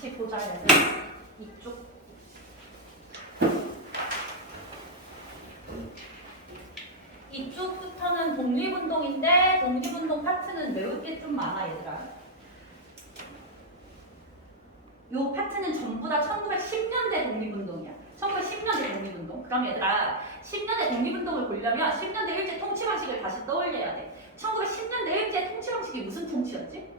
다시 보자. 이쪽. 이쪽부터는 독립운동인데 독립운동 파트는 외울 게 좀 많아 얘들아. 요 파트는 전부 다 1910년대 독립운동이야. 1910년대 독립운동. 그럼 얘들아 10년대 독립운동을 보려면 10년대 일제 통치 방식을 다시 떠올려야 돼. 1910년대 일제 통치 방식이 무슨 통치였지?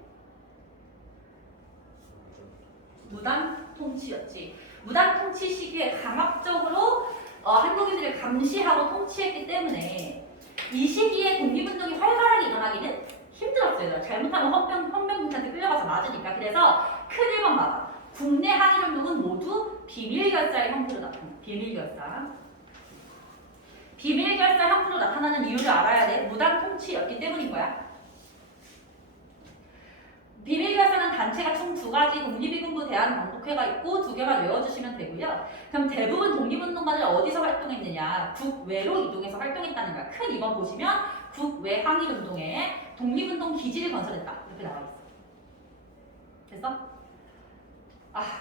무당 통치였지. 무당 통치 시기에 강압적으로 한국인들을 감시하고 통치했기 때문에 이 시기에 독립운동이 활발하게 일어나기는 힘들었어요. 잘못하면 헌병군한테 끌려가서 맞으니까. 그래서 큰 1번 봐봐. 국내 항일운동은 모두 비밀결사의 형태로 나타난다. 비밀결사. 비밀결사 형태로 나타나는 이유를 알아야 돼. 무당 통치였기 때문인 거야. 비밀결사는 단체가 총 2가지 독립위군부 대한광복회가 있고 2개만 외워주시면 되고요. 그럼 대부분 독립운동가들 어디서 활동했느냐? 국외로 이동해서 활동했다는 거야. 큰 2번 보시면 국외 항일운동에 독립운동 기지를 건설했다. 이렇게 나와 있어. 됐어?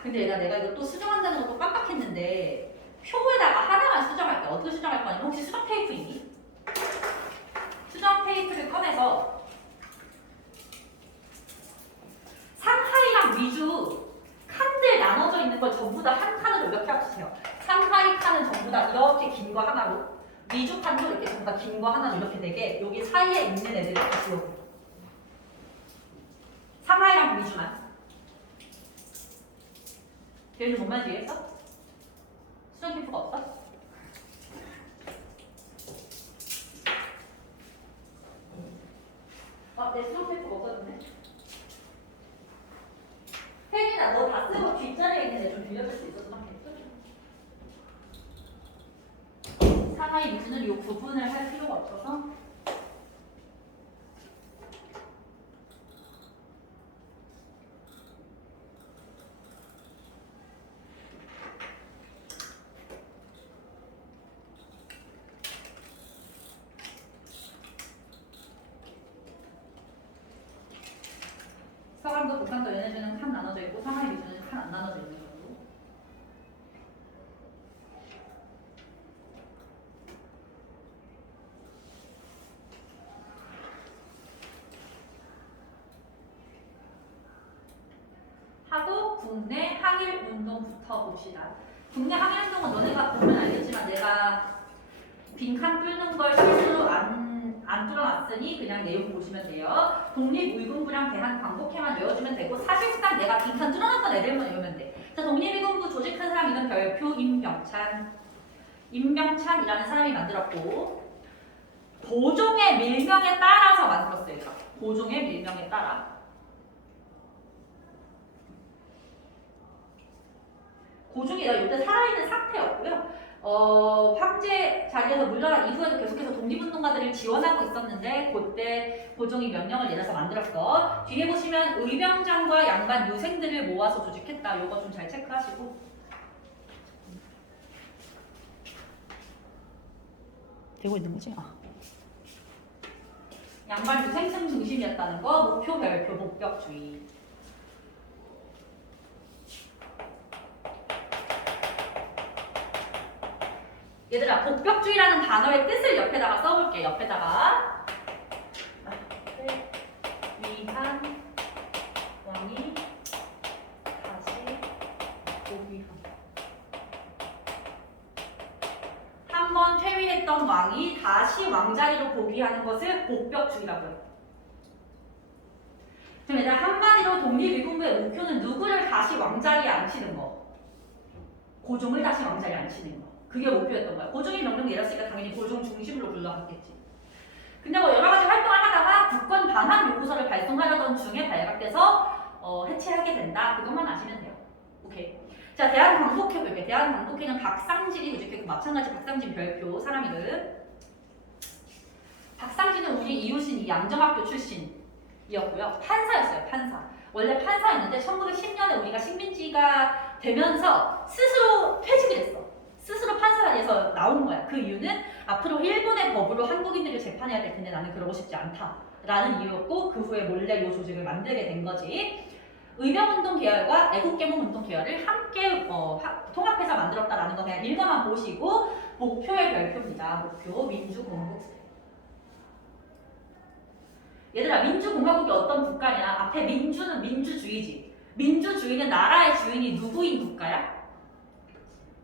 근데 내가 이거 또 수정한다는 것도 깜빡했는데 표에다가 하나만 수정할게. 어떻게 수정할 거냐면 혹시 수정 테이프 있니? 수정 테이프를 꺼내서 상하이랑 미주 칸들 나눠져 있는 걸 전부 다 한 칸으로 이렇게 합치세요. 상하이 칸은 전부 다 이렇게 긴 거 하나로, 미주 칸도 이렇게 전부 다 긴 거 하나로 이렇게 되게 여기 사이에 있는 애들을 다 지워요. 상하이랑 미주만. 걔는 뭔말 뒤했어? 수정 테이프가 없어? 내 수정 테이프가 없었네. 혜진아, 너 다 쓰고 뒷자리에 있는 애 좀 빌려줄 수 있었으면 좋겠어. 상하이 미주는 이 구분을 할 필요가 없어서 서강도 북한도 연해주는 칸 나눠져 있고 상하이 미주는 칸 안 나눠져 있는 정도. 하고 국내 항일운동부터 봅시다. 국내 항일운동은 너네가 보면 알겠지만 내가 빈칸 뚫는 걸 실수로 안 뚫어놨으니 그냥 내용 보시면 돼요. 독립의군부랑 대한광복회만 외워주면 되고 사실상 내가 빈칸 뚫어놨던 애들만 외우면 돼. 자, 독립의군부 조직한 사람 이건 별표 임병찬이라는 사람이 만들었고 고종의 밀명에 따라서 만들었어요. 얘가. 고종의 밀명에 따라. 고종이 이때 살아있는 상태였고요. 황제 자리에서 물러난 이후에도 계속해서 독립운동가들을 지원하고 있었는데 그때 고종이 명령을 내려서 만들었어. 뒤에 보시면 의병장과 양반 유생들을 모아서 조직했다. 요거 좀 잘 체크하시고. 되고 있는 거지? 양반 유생층 중심이었다는 거. 목표 별표 목격주의. 얘들아, 복벽주의라는 단어의 뜻을 옆에다가 써볼게. 옆에다가 위한 왕이 다시 복위함. 한번 퇴위했던 왕이 다시 왕자리로 복위하는 것을 복벽주의라고 해요. 그럼 얘들아, 한마디로 독립의군부의 목표는 누구를 다시 왕자리에 앉히는 거. 고종을 다시 왕자리에 앉히는 거. 그게 목표였던 거야. 고종이 명령 내렸으니까 당연히 고종 중심으로 굴러갔겠지. 근데 뭐 여러 가지 활동을 하다가 국권 반환 요구서를 발송하려던 중에 발각돼서 해체하게 된다. 그것만 아시면 돼요. 오케이. 자, 대한광복회 볼게요. 대한광복회는 박상진이 조직했고 마찬가지 박상진 별표 사람 이름. 박상진은 우리 이웃인 양정학교 출신이었고요. 판사였어요. 판사. 원래 판사였는데 1910년에 우리가 식민지가 되면서 스스로 퇴직을 했어. 스스로 판사단에서 나온 거야. 그 이유는 앞으로 일본의 법으로 한국인들을 재판해야 될 텐데 나는 그러고 싶지 않다라는 이유였고 그 후에 몰래 이 조직을 만들게 된 거지. 의명운동 계열과 애국개몽운동 계열을 함께 통합해서 만들었다라는 거 그냥 읽어만 보시고 목표의 별표입니다. 목표 민주공화국. 얘들아 민주공화국이 어떤 국가냐? 앞에 민주는 민주주의지. 민주주의는 나라의 주인이 누구인 국가야?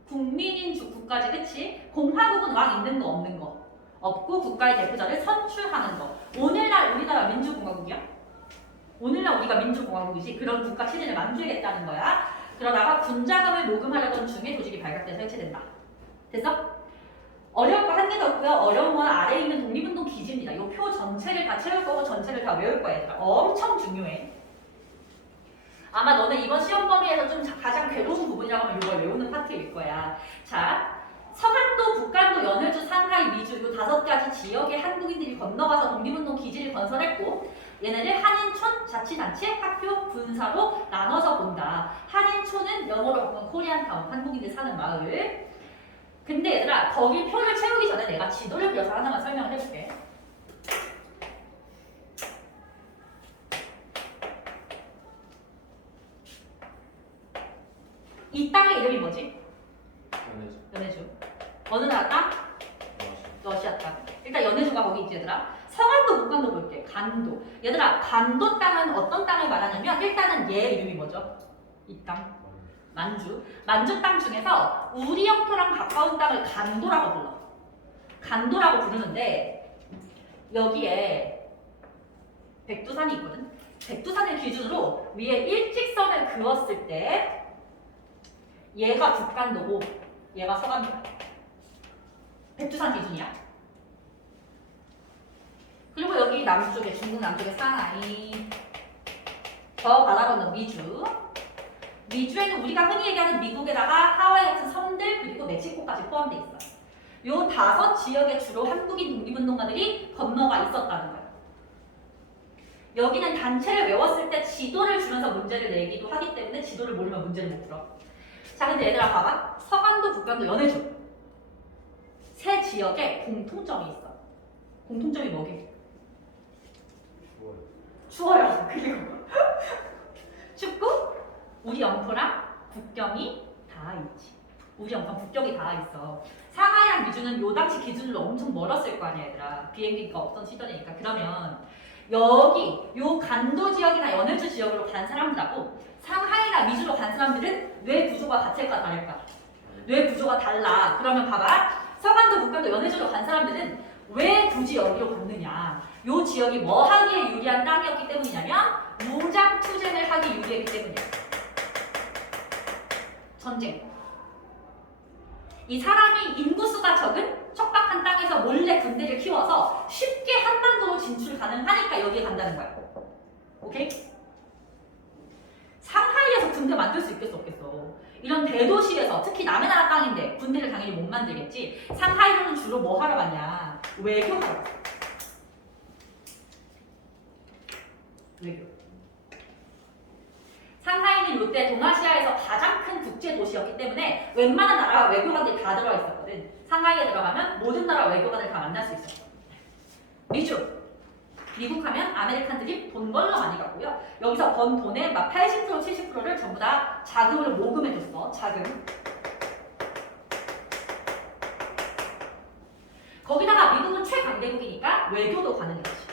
국민인 국가지, 그치? 공화국은 왕 있는 거 없는 거? 없고 국가의 대표자를 선출하는 거. 오늘날 우리나라 민주공화국이야? 오늘날 우리가 민주공화국이지. 그런 국가 체제를 만들겠다는 거야. 그러다가 군자금을 모금하려던 중에 조직이 발각돼서 해체된다. 됐어? 어려울 거 한 개 더 없고요. 어려운 건 아래에 있는 독립운동 기지입니다. 이 표 전체를 다 채울 거고 전체를 다 외울 거야, 얘들아. 엄청 중요해. 아마 너는 이번 시험 범위에서 좀 가장 괴로운 부분이라고 하면 이걸 외우는 파트일 거야. 자, 서간도, 북간도, 연해주, 상하이, 미주 이 5가지 지역의 한국인들이 건너가서 독립운동 기지를 건설했고 얘네를 한인촌, 자치단체, 학교, 군사로 나눠서 본다. 한인촌은 영어로 보면 코리안타운, 한국인들 사는 마을. 근데 얘들아 거기 표를 채우기 전에 내가 지도를 그려서 하나만 설명을 해줄게. 이 땅의 이름이 뭐지? 연해주. 어느 나라 땅? 러시아 땅. 일단 연해주가 거기 있지 얘들아. 서간도 북간도 볼게. 간도. 얘들아 간도 땅은 어떤 땅을 말하냐면 일단은 얘 이름이 뭐죠? 이 땅. 만주. 만주 땅 중에서 우리 영토랑 가까운 땅을 간도라고 불러. 간도라고 부르는데 여기에 백두산이 있거든. 백두산을 기준으로 위에 일직선을 그었을 때 얘가 북간도고 얘가 서간도야. 백두산 기준이야. 그리고 여기 남쪽에 중국 남쪽에 상하이, 저 바다 건너 미주. 미주에는 우리가 흔히 얘기하는 미국에다가 하와이 같은 섬들 그리고 멕시코까지 포함되어 있어. 요 5 지역에 주로 한국인 독립운동가들이 건너가 있었다는 거야. 여기는 단체를 외웠을 때 지도를 주면서 문제를 내기도 하기 때문에 지도를 모르면 문제를 못 풀어. 자, 근데 얘들아 봐봐. 서간도, 북간도, 연해주. 3 지역에 공통점이 있어. 공통점이 뭐게? 추워요. 그리고 춥고 우리 영토랑 국경이 다 있지. 우리 영토랑 국경이 다 있어. 상하이랑 미주는 요 당시 기준으로 엄청 멀었을 거 아니야, 얘들아. 비행기가 없던 시절이니까. 그러면 여기 요 간도 지역이나 연해주 지역으로 간 사람들하고 상하이나 미주로 간 사람들은 뇌 구조가 같을까 다를까? 뇌 구조가 달라. 그러면 봐봐. 서간도, 북간도, 연해주로 간 사람들은 왜 굳이 여기로 갔느냐? 요 지역이 뭐 하기에 유리한 땅이었기 때문이냐면 무장 투쟁을 하기 유리했기 때문이야. 전쟁. 이 사람이 인구수가 적은 척박한 땅에서 몰래 군대를 키워서 쉽게 한반도로 진출 가능하니까 여기에 간다는 거야. 오케이? 상하이에서 군대 만들 수 있겠어 없겠어? 이런 대도시에서 특히 남의 나라 땅인데 군대를 당연히 못 만들겠지. 상하이로는 주로 뭐 하러 갔냐? 외교하러 갔어. 외교. 상하이는 이때 동아시아에서 가장 큰 국제 도시였기 때문에 웬만한 나라 외교관들이 다 들어가 있었거든. 상하이에 들어가면 모든 나라 외교관을 다 만날 수 있었어. 미주. 미국 하면 아메리칸들이 돈 벌러 많이 갔고요. 여기서 번 돈의 막 80% 70%를 전부 다 자금으로 모금해줬어. 자금. 거기다가 미국은 최강대국이니까 외교도 가능했지.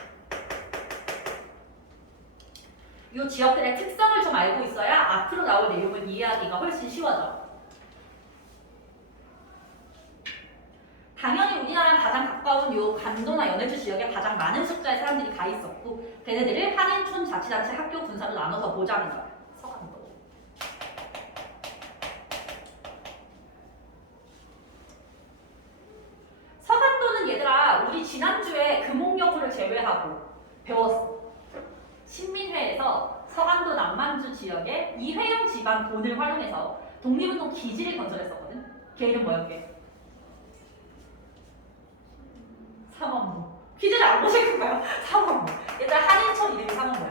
이 지역들의 특성을 좀 알고 있어야 앞으로 나올 내용을 이해하기가 훨씬 쉬워져. 당연히 우리나라랑 가장 가까운 요 간도나 연해주 지역에 가장 많은 숫자의 사람들이 가 있었고 걔네들을 한인촌, 자치단체, 학교, 군사로 나눠서 보자는 거야. 서간도. 서간도는 얘들아 우리 지난주에 금옥여부를 제외하고 배웠어. 신민회에서 서간도 남만주 지역에 이회영 지방 돈을 활용해서 독립운동 기지를 건설했었거든. 걔 이름 뭐였게? 삼원무. 퀴즈를 안 보실 건가요? 삼원무. 얘들아 한인촌 이름이 삼원무야.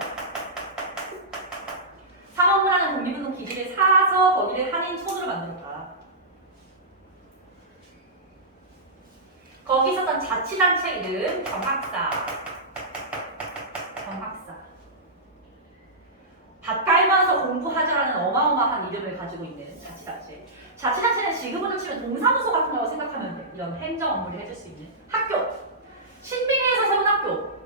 삼원무라는 독립운동 기지를 사서 거기를 한인촌으로 만들었다. 거기 있었던 자치단체 이름 경학사. 경학사. 밭 깔면서 가서 공부하자라는 어마어마한 이름을 가지고 있는 자치단체. 자치단체는 지금으로 치면 동사무소 같은 거라고 생각하면 돼. 이런 행정 업무를 해줄 수 있는 학교. 신빙에서 세운 학교.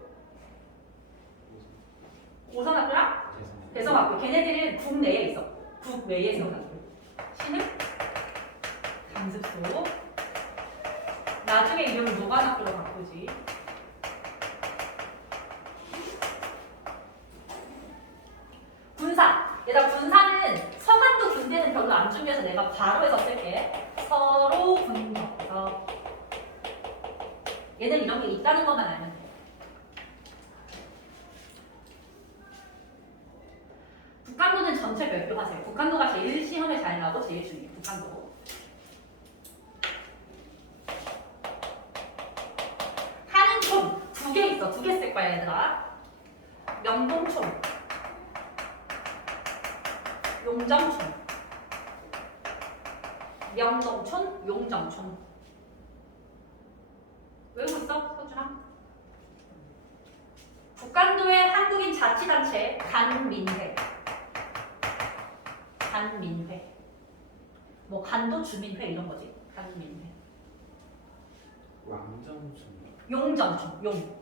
오선학교랑 대성학교. 걔네들은 국내에 있어. 국외에 세운 학교. 신은 강습소. 나중에 이름을 노관학교로 바꾸지. 군사. 얘들아 군사는 서간도 군대는 별로 안 준비해서 내가 바로 해서 쓸게. 서로 군격서. 얘는 이런 게 있다는 것만 알면 돼. 북한도는 전체 별도 하세요. 북한도가 제일 시험에 잘 나오고 제일 중요해. 북한도. 하는 총 2개 있어. 2개 쓸 거야 얘들아. 명동총. 용정촌. 명동촌, 용정촌. 외우고 있어? 서준아? 북한도의 한국인 자치단체 간민회. 간민회. 뭐 간도 주민회 이런 거지. 간민회. 왕정촌. 용정촌. 용.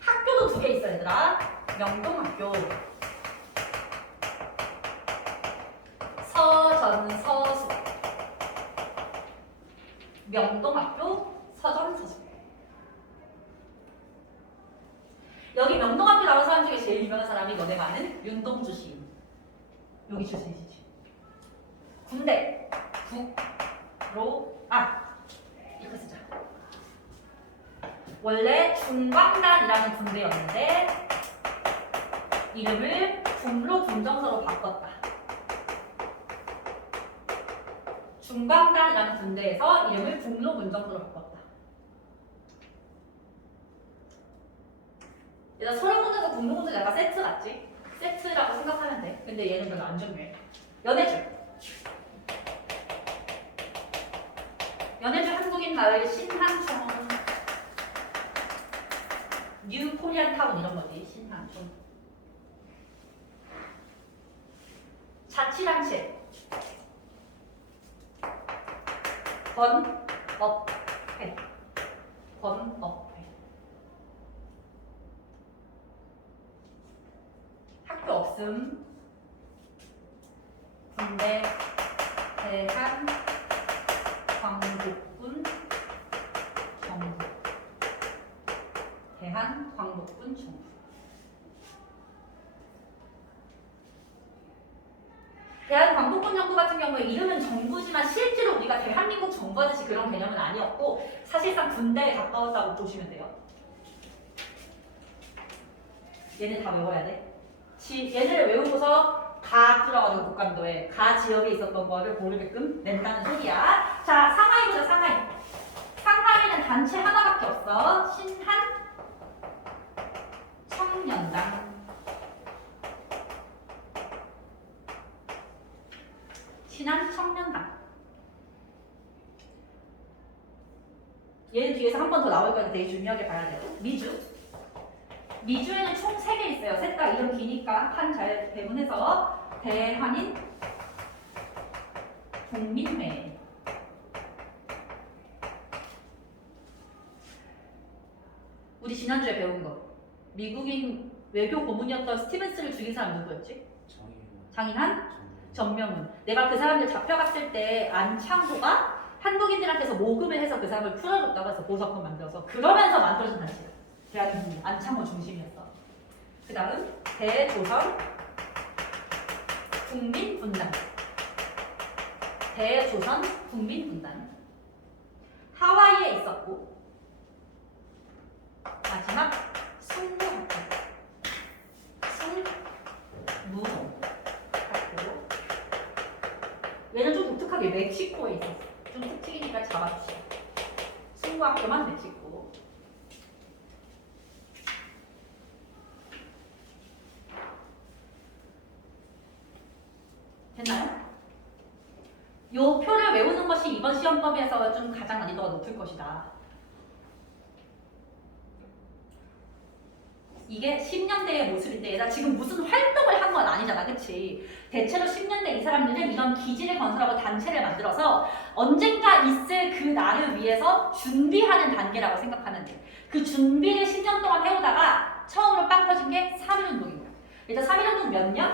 학교도 2개 있어 얘들아. 명동학교. 서전서수. 명동학교 서전서수. 여기 명동학교 나온 사람 중에 제일 유명한 사람이 너네가 아는 윤동주 시인. 여기 출신이시지. 군대. 국로. 이거 쓰자. 원래 중광단이라는 군대였는데 이름을 국로 군정서로 바꿨다. 중광단이라는 군대에서 이름을 국로 군정서로 바꿨다. 얘가 서로 군정서, 국로 군정서 약간 세트 같지? 세트라고 생각하면 돼. 근데 얘는 별로 안 중요해. 연해줄. 연해줄 한국인 마을 신한촌. 뉴 코리안 타운 이런 거지. 신한촌. 자치단체. 번업회. 번업회. 학교 없음. 군대. 대한. 광복군. 정부. 대한 광복군 정부. 대한 광복군 정부 같은 경우에 이름은 정부지만 실제로 우리가 대한민국 정부 하듯이 그런 개념은 아니었고 사실상 군대에 가까웠다고 보시면 돼요. 얘네 다 외워야 돼. 얘네를 외우고서 가 들어가지고 북한도에 가 지역에 있었던 거를 모르게끔 낸다는 소리야. 자, 상하이 보자. 상하이. 상하이는 단체 하나밖에 없어. 신한 청년단. 신한 청년단. 얘는 뒤에서 한 번 더 나올 거니까 되게 중요하게 봐야 돼요. 미주. 미주에는 총 3개 있어요. 셋 다 이름 기니까 한 잘 배분해서 대한인 국민회. 우리 지난주에 배운 거. 미국인 외교 고문이었던 스티븐스를 죽인 사람 누구였지? 장인한? 정명훈. 내가 그 사람들 잡혀갔을 때 안창호가 한국인들한테서 모금을 해서 그 사람을 풀어줬다고 해서 보석금 만들어서 그러면서 만들어진 단체야. 대한민국 안창호 중심이었어. 그 다음 대조선 국민분단. 대조선 국민분단. 하와이에 있었고 마지막 숙무학교. 숙무학교. 얘는 좀 독특하게 멕시코에 있었어. 좀 특징이니까 잡아주시오. 숙무학교만 멕시코. 됐나요? 요 표를 외우는 것이 이번 시험범위에서 좀 가장 난이도가 높을 것이다. 이게 10년대의 모습인데 얘가 지금 무슨 활동을 한 건 아니잖아, 그치? 대체로 10년대 이 사람들은 이런 기지를 건설하고 단체를 만들어서 언젠가 있을 그 날을 위해서 준비하는 단계라고 생각하면 돼. 그 준비를 10년 동안 해오다가 처음으로 빵 터진 게 3.1운동인 거야. 일단 3.1운동 몇 년?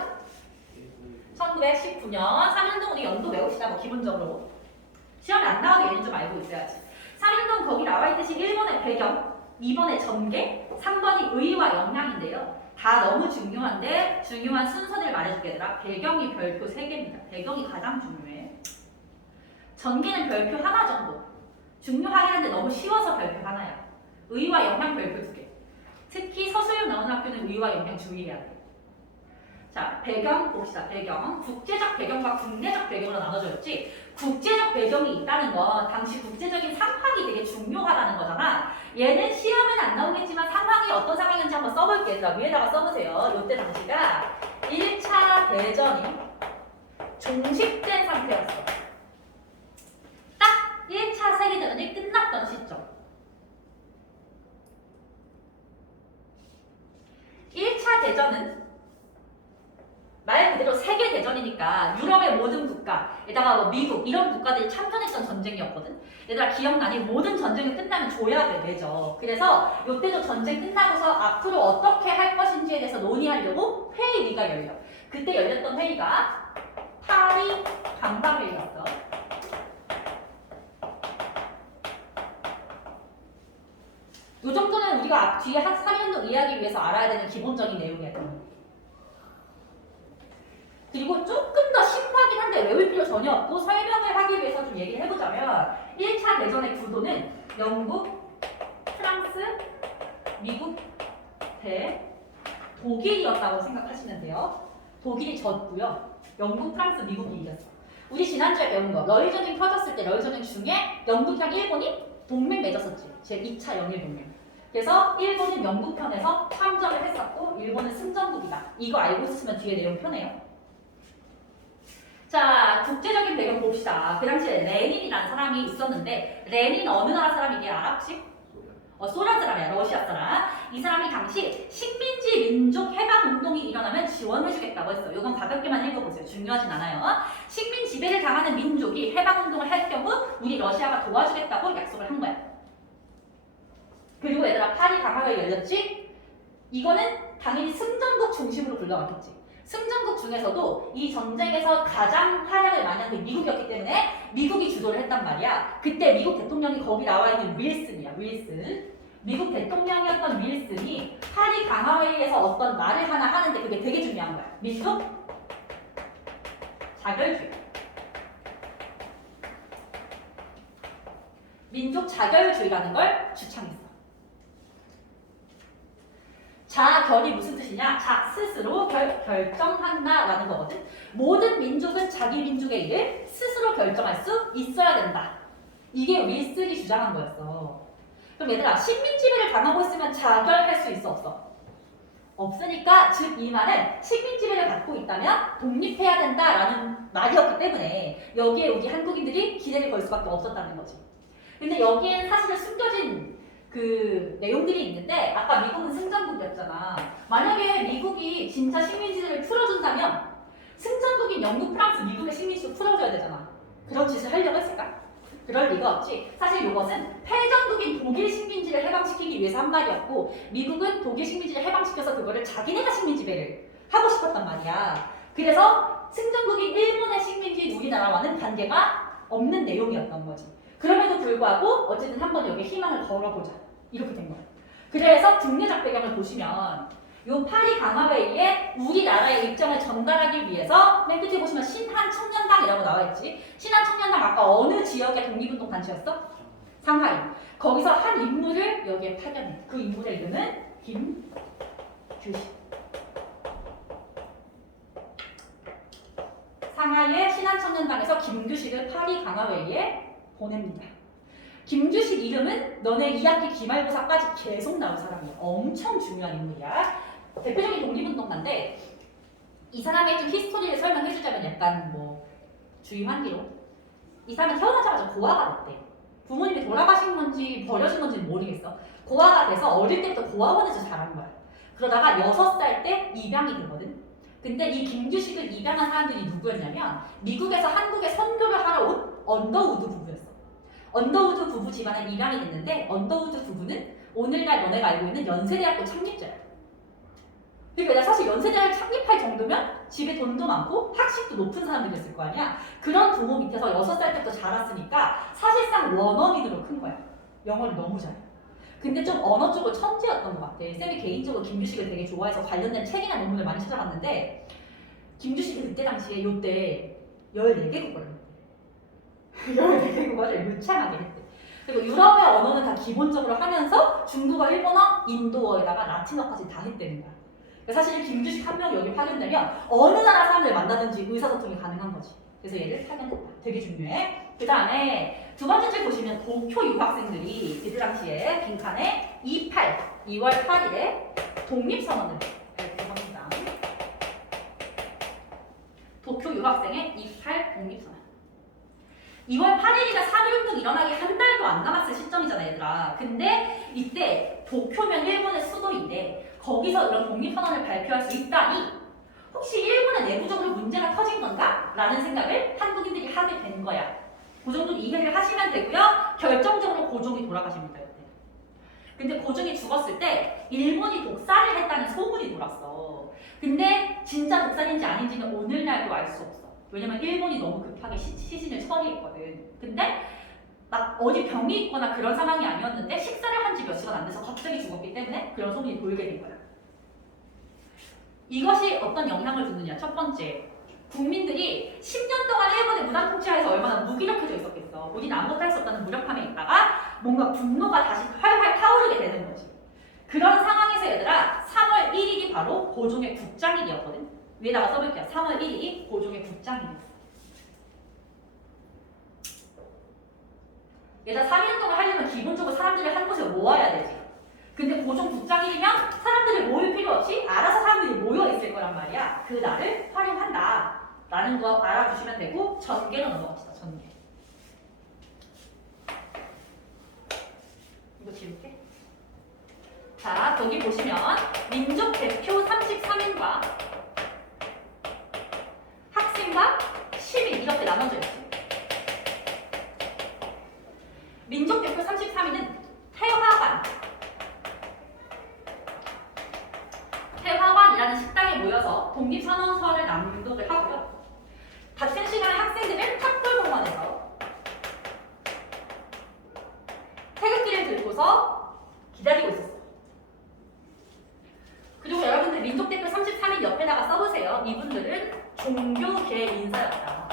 1919년. 3.1운동 우리 연도 외웁시다, 뭐 기본적으로. 시험에 안 나와도 얘는 좀 알고 있어야지. 3.1운동 거기 나와 있듯이 1번의 배경, 2번의 전개, 3번이 의의와 영향인데요. 다 너무 중요한데 중요한 순서를 말해줄게 얘들아. 배경이 별표 3개입니다. 배경이 가장 중요해. 전개는 별표 하나 정도. 중요하긴 한데 너무 쉬워서 별표 하나야. 의의와 영향 별표 2개. 특히 서술형 나오는 학교는 의의와 영향 주의해야 돼. 자, 배경 봅시다. 배경. 국제적 배경과 국내적 배경으로 나눠져 있지. 국제적 배경이 있다는 건 당시 국제적인 상황이 되게 중요하다는 거잖아. 얘는 시험엔 안 나오겠지만 상황이 어떤 상황인지 한번 써볼게요. 얘들아, 위에다가 써보세요. 이때 당시가 1차 대전이 종식된 상태였어. 딱 1차 세계대전이 끝났던 시점. 1차 대전은 말 그대로 세계대전이니까 유럽의 모든 국가에다가 뭐 미국 이런 국가들이 참전했던 전쟁이었거든. 얘들아 기억나니? 모든 전쟁이 끝나면 줘야 돼, 매죠. 그래서 이때도 전쟁 끝나고서 앞으로 어떻게 할 것인지에 대해서 논의하려고 회의가 열려. 그때 열렸던 회의가 파리 강당회의였어. 이 정도는 우리가 뒤에 한 3년도 이해하기 위해서 알아야 되는 기본적인 내용이야. 그리고 조금 더 심하긴 한데 외울 필요 전혀 없고 설명을 하기 위해서 좀 얘기를 해보자면 1차 대전의 구도는 영국, 프랑스, 미국, 독일이었다고 생각하시면 돼요. 독일이 졌고요. 영국, 프랑스, 미국이 이겼어. 우리 지난주에 배운 거 러일 전쟁 터졌을 때 러일 전쟁 중에 영국이랑 일본이 동맹 맺었었지. 제2차 영일 동맹. 그래서 일본은 영국 편에서 참전을 했었고 일본은 승전국이다. 이거 알고 있으면 뒤에 내용 편해요. 자, 국제적인 배경 봅시다. 그 당시에 레닌이라는 사람이 있었는데 레닌 어느 나라 사람이게 알아 혹시? 소련 사람이야. 러시아 사람. 이 사람이 당시 식민지 민족 해방 운동이 일어나면 지원해주겠다고 했어요. 이건 가볍게만 읽어보세요. 중요하진 않아요. 식민 지배를 당하는 민족이 해방 운동을 할 경우 우리 러시아가 도와주겠다고 약속을 한 거야. 그리고 얘들아 파리 강화가 열렸지? 이거는 당연히 승전국 중심으로 굴러갔겠지. 승전국 중에서도 이 전쟁에서 가장 활약을 많이 한 게 미국이었기 때문에 미국이 주도를 했단 말이야. 그때 미국 대통령이 거기 나와 있는 윌슨이야. 윌슨. 미국 대통령이었던 윌슨이 파리 강화회의에서 어떤 말을 하나 하는데 그게 되게 중요한 거야. 민족 자결주의. 민족 자결주의라는 걸 주창했어. 자결이 무슨 뜻이냐? 자 스스로 결정한다라는 거거든. 모든 민족은 자기 민족의 일을 스스로 결정할 수 있어야 된다. 이게 윌슨이 주장한 거였어. 그럼 얘들아 식민 지배를 당하고 있으면 자결할 수 있어 없어? 없으니까 즉 이 말은 식민 지배를 받고 있다면 독립해야 된다라는 말이었기 때문에 여기에 우리 한국인들이 기대를 걸 수밖에 없었다는 거지. 근데 여기엔 사실은 숨겨진 그 내용들이 있는데 아까 미국은 승전국이었잖아. 만약에 미국이 진짜 식민지를 풀어준다면 승전국인 영국, 프랑스, 미국의 식민지도 풀어줘야 되잖아. 그런 짓을 하려고 했을까? 그럴 리가 없지. 사실 이것은 패전국인 독일 식민지를 해방시키기 위해서 한 말이었고 미국은 독일 식민지를 해방시켜서 그거를 자기네가 식민지배를 하고 싶었단 말이야. 그래서 승전국인 일본의 식민지인 우리나라와는 관계가 없는 내용이었던 거지. 그럼에도 불구하고 어쨌든 한번 여기에 희망을 걸어보자. 이렇게 된 거예요. 그래서 국내적 배경을 보시면 요 파리 강화회의에 우리나라의 입장을 전달하기 위해서 맨 끝에 보시면 신한청년당이라고 나와있지. 신한청년당 아까 어느 지역의 독립운동 단체였어? 상하이. 거기서 한 인물을 여기에 파견해. 그 인물의 이름은 김규식. 상하이의 신한청년당에서 김규식을 파리 강화회의에 보냅니다. 김규식 이름은 너네 2학기 기말고사까지 계속 나올 사람이야. 엄청 중요한 인물이야. 대표적인 독립운동가인데 이 사람의 좀 히스토리를 설명해주자면 약간 뭐 주의 환기로 이 사람은 태어나자마자 고아가 됐대. 부모님이 돌아가신 건지 버려진 건지 모르겠어. 고아가 돼서 어릴 때부터 고아원에서 자란 거야. 그러다가 6살 때 입양이 되거든. 근데 이 김규식을 입양한 사람들이 누구였냐면 미국에서 한국에 선교를 하러 온 언더우드 부부였어. 언더우드 부부 집안에 입양이 됐는데 언더우드 부부는 오늘날 너네가 알고 있는 연세대학교 창립자야. 그러니까 사실 연세대학을 창립할 정도면 집에 돈도 많고 학식도 높은 사람들이었을 거 아니야. 그런 부모 밑에서 6살 때부터 자랐으니까 사실상 원어민으로 큰 거야. 영어를 너무 잘해. 근데 좀 언어 쪽으로 천재였던 것 같아. 쌤이 개인적으로 김규식을 되게 좋아해서 관련된 책이나 논문을 많이 찾아봤는데 김규식이 그때 당시에 요때 14개국어를 했대. 14개국어를 유창하게 했대. 그리고 유럽의 언어는 다 기본적으로 하면서 중국어, 일본어, 인도어에다가 라틴어까지 다 했다는 거야. 그러니까 사실 김규식 한 명이 여기 파견되면 어느 나라 사람들 만나든지 의사소통이 가능한 거지. 그래서 얘를 파견했다. 되게 중요해. 그 다음에 두 번째 줄 보시면 도쿄 유학생들이 그때 당시에 빈칸에 2월 8일에 독립선언을 발표합니다. 도쿄 유학생의 28 독립선언. 2월 8일이가 3.1운동 일어나기 한 달도 안 남았을 시점이잖아 얘들아. 근데 이때 도쿄면 일본의 수도인데 거기서 이런 독립선언을 발표할 수 있다니 혹시 일본에 내부적으로 문제가 터진 건가? 라는 생각을 한국인들이 하게 된 거야. 그 정도 이해를 하시면 되고요. 결정적으로 고종이 돌아가십니다. 이때. 근데 고종이 죽었을 때 일본이 독살을 했다는 소문이 돌았어. 근데 진짜 독살인지 아닌지는 오늘날도 알 수 없어. 왜냐면 일본이 너무 급하게 시신을 처리했거든. 근데 막 어디 병이 있거나 그런 상황이 아니었는데 식사를 한 지 몇 시간 안 돼서 갑자기 죽었기 때문에 그런 소문이 돌게 된 거야. 이것이 어떤 영향을 주느냐. 첫 번째, 국민들이 10년 동안 일본의 무단 통치하에서 얼마나 무기력해져 있었겠어. 우리는 아무것도 할 수 없다는 무력함에 있다가 뭔가 분노가 다시 활활 타오르게 되는 거지. 그런 상황에서 얘들아 3월 1일이 바로 고종의 국장일이었거든. 위에다가 써볼게요. 3월 1일이 고종의 국장일이었어. 얘들아 3.1운동을 하려면 기본적으로 사람들을 한 곳에 모아야 되지. 근데 고종 국장일이면 사람들이 모일 필요 없이 알아서 사람들이 모여 있을 거란 말이야. 그 날을 활용한다 라는 거 알아두시면 되고 전개로 넘어갑시다. 전개. 이거 지울게. 자, 거기 보시면 민족 대표 33인과 학생과 시민 이렇게 나눠져 있어요. 민족 대표 33인은 태화관이라는 식당에 모여서 독립선언서를 낭독을 하고요. 같은 시간에 학생들은 탁골공원에서 태극기를 들고서 기다리고 있었어요. 그리고 여러분들 민족대표 33인 옆에다가 써보세요. 이분들은 종교계 인사였다.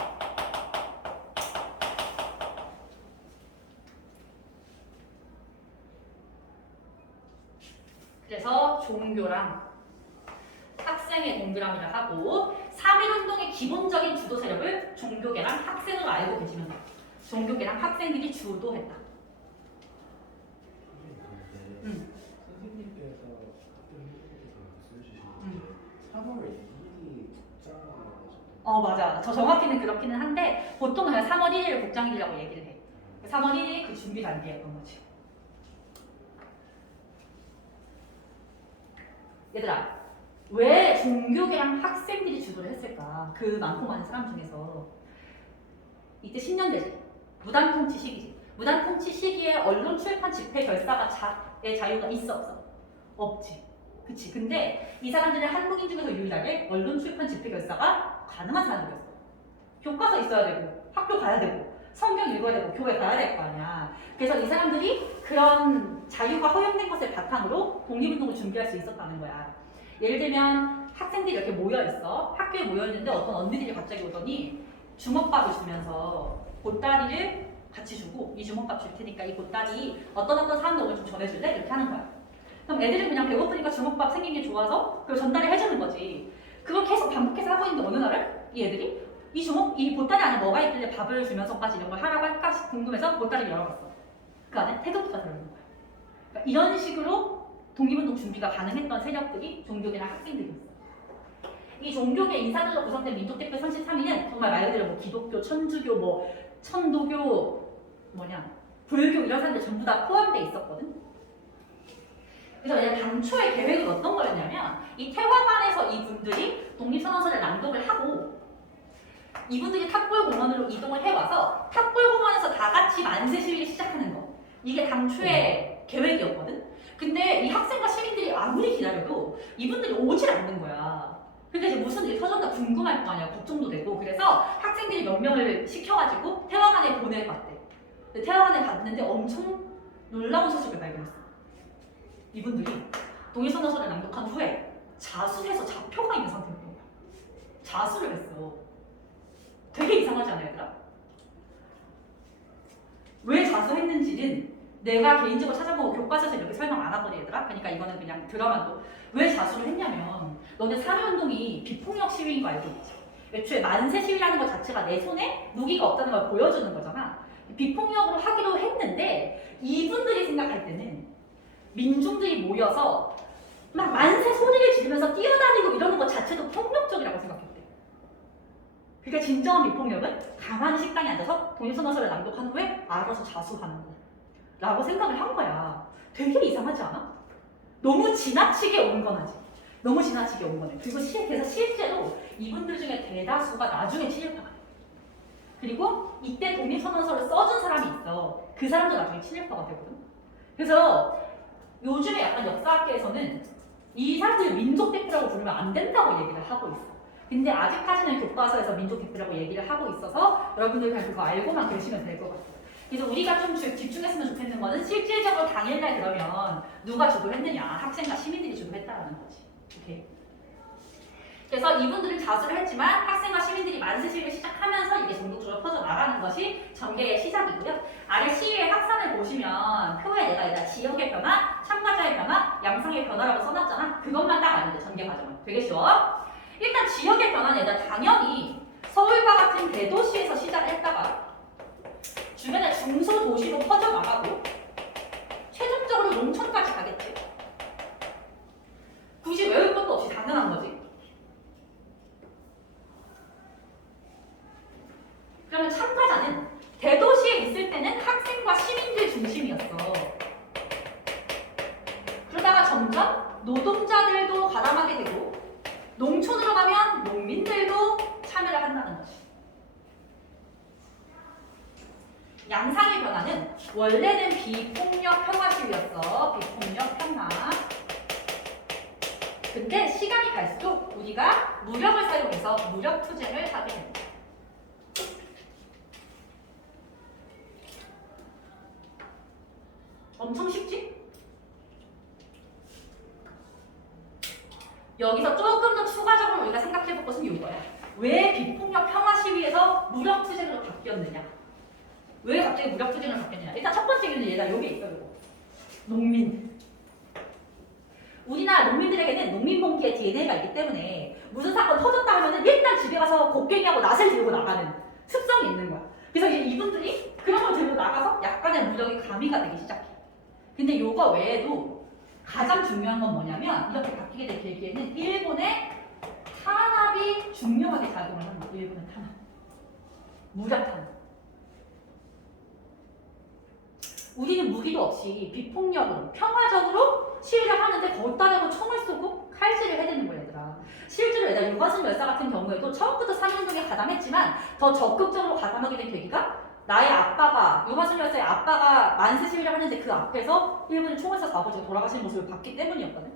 그래서 종교랑 학생의 동그라미를 하고 3.1운동의 기본적인 주도 세력을 종교계랑 학생으로 알고 계시면 돼요. 종교계랑 학생들이 주도했다. 선생님께서 학교 행정에서 말씀해주시는데 3월 1일이 국장이라고 맞아. 저 정확히는 그렇기는 한데 보통 그냥 3월 1일을 국장일이라고 얘기를 해. 3월 1일이 그 준비 단계였던 거지. 얘들아, 왜 종교계랑 학생들이 주도를 했을까? 그 많고 많은 사람 중에서 이때 10년대지. 무단통치 시기지. 무단통치 시기에 언론 출판 집회 결사의 자유가 있어 없어? 없지. 그치. 근데 이 사람들은 한국인 중에서 유일하게 언론 출판 집회 결사가 가능한 사람들이었어. 교과서 있어야 되고 학교 가야 되고 성경 읽어야 되고 교회 가야 될 거 아니야. 그래서 이 사람들이 그런 자유가 허용된 것을 바탕으로 독립운동을 준비할 수 있었다는 거야. 예를 들면 학생들이 이렇게 모여있어. 학교에 모여있는데 어떤 언니들이 갑자기 오더니 주먹밥을 주면서 보따리를 같이 주고 이 주먹밥 줄 테니까 이 보따리 어떤 사람들 오면 좀 전해줄래? 이렇게 하는 거야. 그럼 애들은 그냥 배고프니까 주먹밥 생긴 게 좋아서 그걸 전달을 해주는 거지. 그걸 계속 반복해서 하고 있는데 어느 날은 이 애들이 이 보따리 안에 뭐가 있길래 밥을 주면서까지 이런 걸 하라고 할까 궁금해서 보따리를 열어봤어. 그 안에 태극기가 들어있는 거야. 그러니까 이런 식으로 독립운동 준비가 가능했던 세력들이 종교계나 학생들이었어. 이 종교계 인사들로 구성된 민족대표 33인은 정말 말 그대로 뭐 기독교, 천주교, 천도교, 불교 이런 사람들 전부 다 포함되어 있었거든. 그래서 왜냐면 당초의 계획은 어떤 거였냐면 이 태화관에서 이분들이 독립선언서를 낭독을 하고 이분들이 탑골공원으로 이동을 해와서 탑골공원에서 다 같이 만세 시위를 시작하는 거. 이게 당초의 계획이었거든. 근데 이 학생과 시민들이 아무리 기다려도 이분들이 오질 않는 거야. 근데 이제 무슨 일이 터졌나 궁금할 거 아니야. 걱정도 되고. 그래서 학생들이 몇 명을 시켜가지고 태화관에 보내봤대. 근데 태화관에 갔는데 엄청 놀라운 소식을 발견했어. 이분들이 독립선언서를 낭독한 후에 자수해서 잡혀가 있는 상태였던 거야. 자수를 했어. 되게 이상하지 않아요, 얘들아? 왜 자수했는지는 내가 개인적으로 찾아보고 교과서에서 이렇게 설명 안 하거든, 얘들아. 그러니까 이거는 그냥 드라마도. 왜 자수를 했냐면 너네 3.1운동이 비폭력 시위인 거 알고 있지? 애초에 만세 시위라는 것 자체가 내 손에 무기가 없다는 걸 보여주는 거잖아. 비폭력으로 하기로 했는데 이분들이 생각할 때는 민중들이 모여서 막 만세 소리를 지르면서 뛰어다니고 이러는 것 자체도 폭력적이라고 생각했대. 그러니까 진정한 비폭력은 가만히 식당에 앉아서 독립선언서를 낭독한 후에 알아서 자수하는 거라고 생각을 한 거야. 되게 이상하지 않아? 너무 지나치게 온건하지. 너무 지나치게 온건해. 그리고 그래서 실제로 이분들 중에 대다수가 나중에 친일파가 돼. 그리고 이때 독립선언서를 써준 사람이 있어. 그 사람도 나중에 친일파가 되거든. 그래서 요즘에 약간 역사학계에서는 이 사람들을 민족 대표라고 부르면 안 된다고 얘기를 하고 있어. 근데 아직까지는 교과서에서 민족 대표라고 얘기를 하고 있어서 여러분들 그냥 그거 알고만 계시면 될 것 같아요. 그래서 우리가 좀 집중했으면 좋겠는 거는 실질적으로 당일날 그러면 누가 주도했느냐, 학생과 시민들이 주도했다라는 거지. 오케이. 그래서 이분들은 자수를 했지만 학생과 시민들이 만세 시위를 시작하면서 이게 전국적으로 퍼져나가는 것이 전개의 시작이고요. 아래 시위의 확산을 보시면 표에 내가 일단 지역의 변화, 참가자의 변화, 양상의 변화라고 써놨잖아. 그것만 딱 알면 돼, 전개 과정은. 되게 쉬워. 일단 지역의 변화는 일단 당연히 서울과 같은 대도시에서 시작을 했다가 주변의 중소도시로 퍼져나가고 최종적으로 농촌까지 가겠지. 굳이 외울 것도 없이 당연한 거지. 그러면 참가자는 대도시에 있을 때는 학생과 시민들 중심이었어. 그러다가 점점 노동자들도 가담하게 되고 농촌으로 가면 농민들도 참여를 한다는 거지. 양상의 변화는 원래는 비폭력 평화 시위였어. 비폭력 평화. 근데 시간이 갈수록 우리가 무력을 사용해서 무력 투쟁을 하게 됩니다. 엄청 쉽지? 여기서 조금 더 추가적으로 우리가 생각해볼 것은 이거야. 왜 비폭력 평화 시위에서 무력 투쟁으로 바뀌었느냐? 왜 갑자기 무력 투쟁으로 바뀌었느냐? 일단 첫 번째 이유는 얘가 여기 있어. 이거. 농민. 우리나라 농민들에게는 농민봉기의 DNA가 있기 때문에 무슨 사건 터졌다 하면은 일단 집에 가서 곡괭이하고 낫을 들고 나가는 습성이 있는 거야. 그래서 이제 이분들이 그런 걸 들고 나가서 약간의 무력이 가미가 되기 시작해. 근데 요거 외에도 가장 중요한 건 뭐냐면 이렇게 바뀌게 될 계기에는 일본의 탄압이 중요하게 작용을 하는 거예요. 일본의 탄압. 무력 탄압. 우리는 무기도 없이 비폭력으로 평화적으로 시위를 하는데 거기다 대고 총을 쏘고 칼질을 해대는 거야, 얘들아. 실제로 얘들아 유관순 열사 같은 경우에도 처음부터 3.1운동에 가담했지만 더 적극적으로 가담하게 된 계기가 나의 아빠가, 유관순 열사의 아빠가 만세 시위를 하는데 그 앞에서 일본이 총을 쏴서 아버지가 돌아가시는 모습을 봤기 때문이었거든.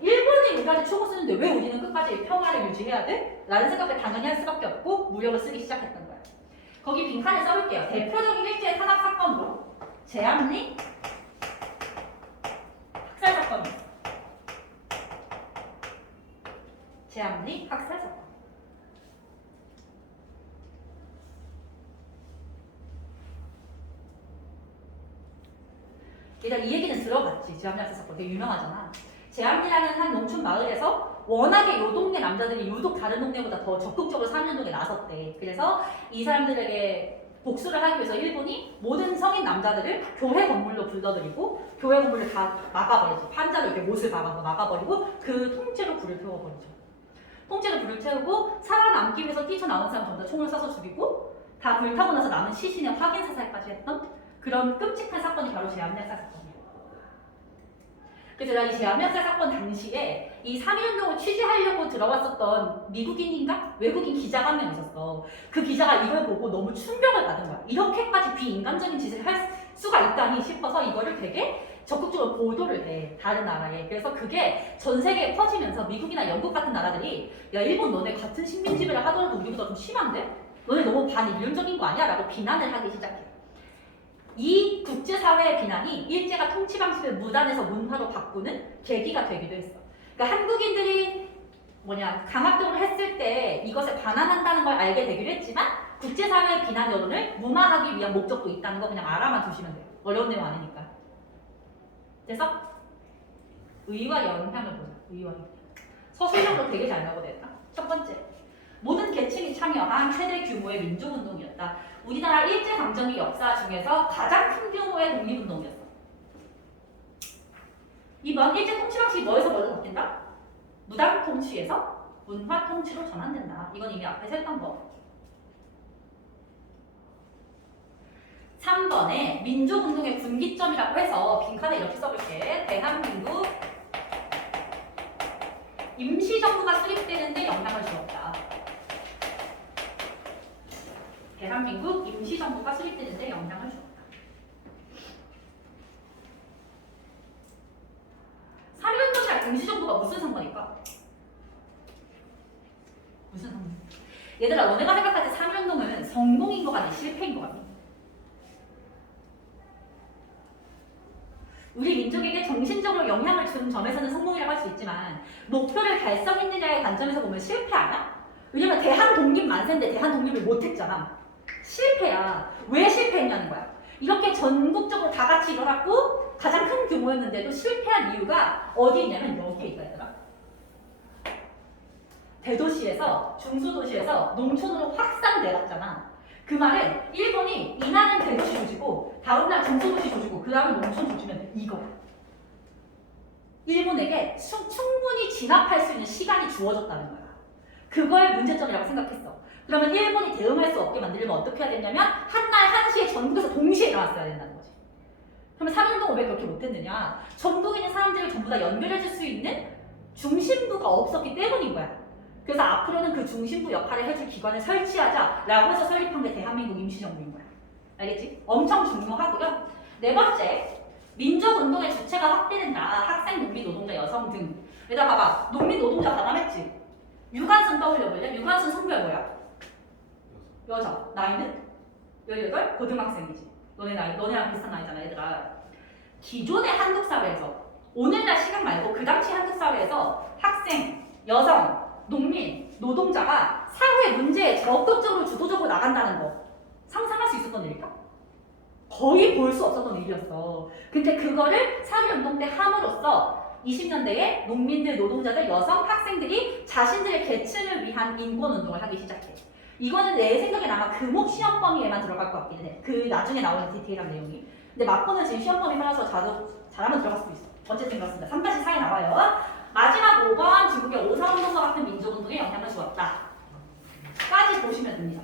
일본이 우리한테 총을 쓰는데 왜 우리는 끝까지 평화를 유지해야 돼? 라는 생각을 당연히 할 수밖에 없고 무력을 쓰기 시작했던 거야. 거기 빈칸에 써볼게요. 대표적인 일제의 탄압 사건으로 제암리 학살 사건이었어. 제암리 학살 사건. 일단 이 얘기는 들어봤지. 제암리 학살 사건 되게 유명하잖아. 제암리라는 한 농촌 마을에서 워낙에 요 동네 남자들이 유독 다른 동네보다 더 적극적으로 3.1운동에 나섰대. 그래서 이 사람들에게 복수를 하기 위해서 일본이 모든 성인 남자들을 교회 건물로 불러들이고 교회 건물을 다 막아버리죠. 판자로 이렇게 못을 박아서 막아버리고 그 통째로 불을 태워버리죠. 통째로 불을 태우고 살아남기 위해서 뛰쳐나온 사람 전부 다 총을 쏴서 죽이고 다 불타고 나서 남은 시신의 확인 사살까지 했던 그런 끔찍한 사건이 바로 제암리 학살 사건이에요. 그래서 내가 이 제한명세 사건 당시에 이 3.1운동을 취재하려고 들어갔었던 미국인인가? 외국인 기자가 한 명 있었어. 그 기자가 이걸 보고 너무 충격을 받은 거야. 이렇게까지 비인간적인 짓을 할 수가 있다니 싶어서 이거를 되게 적극적으로 보도를 해. 다른 나라에. 그래서 그게 전 세계에 퍼지면서 미국이나 영국 같은 나라들이 야 일본 너네 같은 식민지배를 하더라도 우리보다 좀 심한데? 너네 너무 반인륜적인 거 아니야? 라고 비난을 하기 시작해. 이 국제사회의 비난이 일제가 통치 방식을 무단에서 문화로 바꾸는 계기가 되기도 했어. 그러니까 한국인들이 강압적으로 했을 때 이것에 반환한다는 걸 알게 되기도 했지만 국제사회의 비난 여론을 무마하기 위한 목적도 있다는 거 그냥 알아만 두시면 돼요. 어려운 내용 아니니까. 그래서 의와 영향을 보자. 의와 영향. 서술형도 되게 잘 나오거든요. 첫 번째, 모든 계층이 참여한 최대 규모의 민족운동이었다. 우리나라 일제강점기 역사 중에서 가장 큰 규모의 독립운동이었어. 이번 일제 통치 방식이 뭐에서 뭐로 바뀐다? 무당 통치에서 문화 통치로 전환된다. 이건 이미 앞에서 했던 거. 3번에 민족운동의 분기점이라고 해서 빈칸에 이렇게 써볼게. 대한민국 임시정부가 수립되는데 영향을 주었다. 대한민국 임시정부가 수립되는데 영향을 주었다. 3.1운동이랑 임시정부가 무슨 상관일까? 무슨 상관? 얘들아 너네가 생각할 때 3.1운동은 성공인 것 같니? 실패인 것 같니? 우리 민족에게 정신적으로 영향을 주는 점에서는 성공이라고 할 수 있지만 목표를 달성했느냐의 관점에서 보면 실패 아니야? 왜냐면 대한 독립 만세인데 대한 독립을 못했잖아. 실패야. 왜 실패했냐는 거야. 이렇게 전국적으로 다 같이 일어났고 가장 큰 규모였는데도 실패한 이유가 어디 있냐면 여기에 있다 얘들아. 대도시에서 중소도시에서 농촌으로 확산돼갔잖아. 그 말은 일본이 이날은 대도시 조지고 다음날 중소도시 조지고 그 다음에 농촌 조지면 이거. 일본에게 충분히 진압할 수 있는 시간이 주어졌다는 거야. 그걸 문제점이라고 생각했어. 그러면 일본이 대응할 수 없게 만들려면 어떻게 해야 되냐면 한날 한시에 전국에서 동시에 일어났어야 된다는 거지. 그러면 3.1운동을 왜 그렇게 못했느냐? 전국에 있는 사람들을 전부 다 연결해줄 수 있는 중심부가 없었기 때문인 거야. 그래서 앞으로는 그 중심부 역할을 해줄 기관을 설치하자라고 해서 설립한 게 대한민국 임시정부인 거야. 알겠지? 엄청 중요하고요. 네 번째, 민족운동의 주체가 확대된다. 학생, 농민, 노동자, 여성 등. 여기다 봐봐. 농민, 노동자 가담했지? 유관순 떠올려볼래? 유관순 성별 뭐야? 여자. 나이는? 18? 고등학생이지. 너네랑 비슷한 나이잖아, 얘들아. 기존의 한국 사회에서, 오늘날 시각 말고 그 당시 한국 사회에서 학생, 여성, 농민, 노동자가 사회 문제에 적극적으로 주도적으로 나간다는 거 상상할 수 있었던 일일까? 거의 볼 수 없었던 일이었어. 근데 그거를 3.1운동 때 함으로써 20년대에 농민들, 노동자들, 여성, 학생들이 자신들의 계층을 위한 인권운동을 하기 시작해. 이거는 내 생각엔 아마 금옥 시험 범위에만 들어갈 것 같기는 해. 그 나중에 나오는 디테일한 내용이. 근데 마포는 지금 시험 범위 따라서 잘하면 들어갈 수도 있어. 어쨌든 그렇습니다. 3-4에 나와요. 마지막 5번 중국의 오사운동과 같은 민족운동에 영향을 주었다. 까지 보시면 됩니다.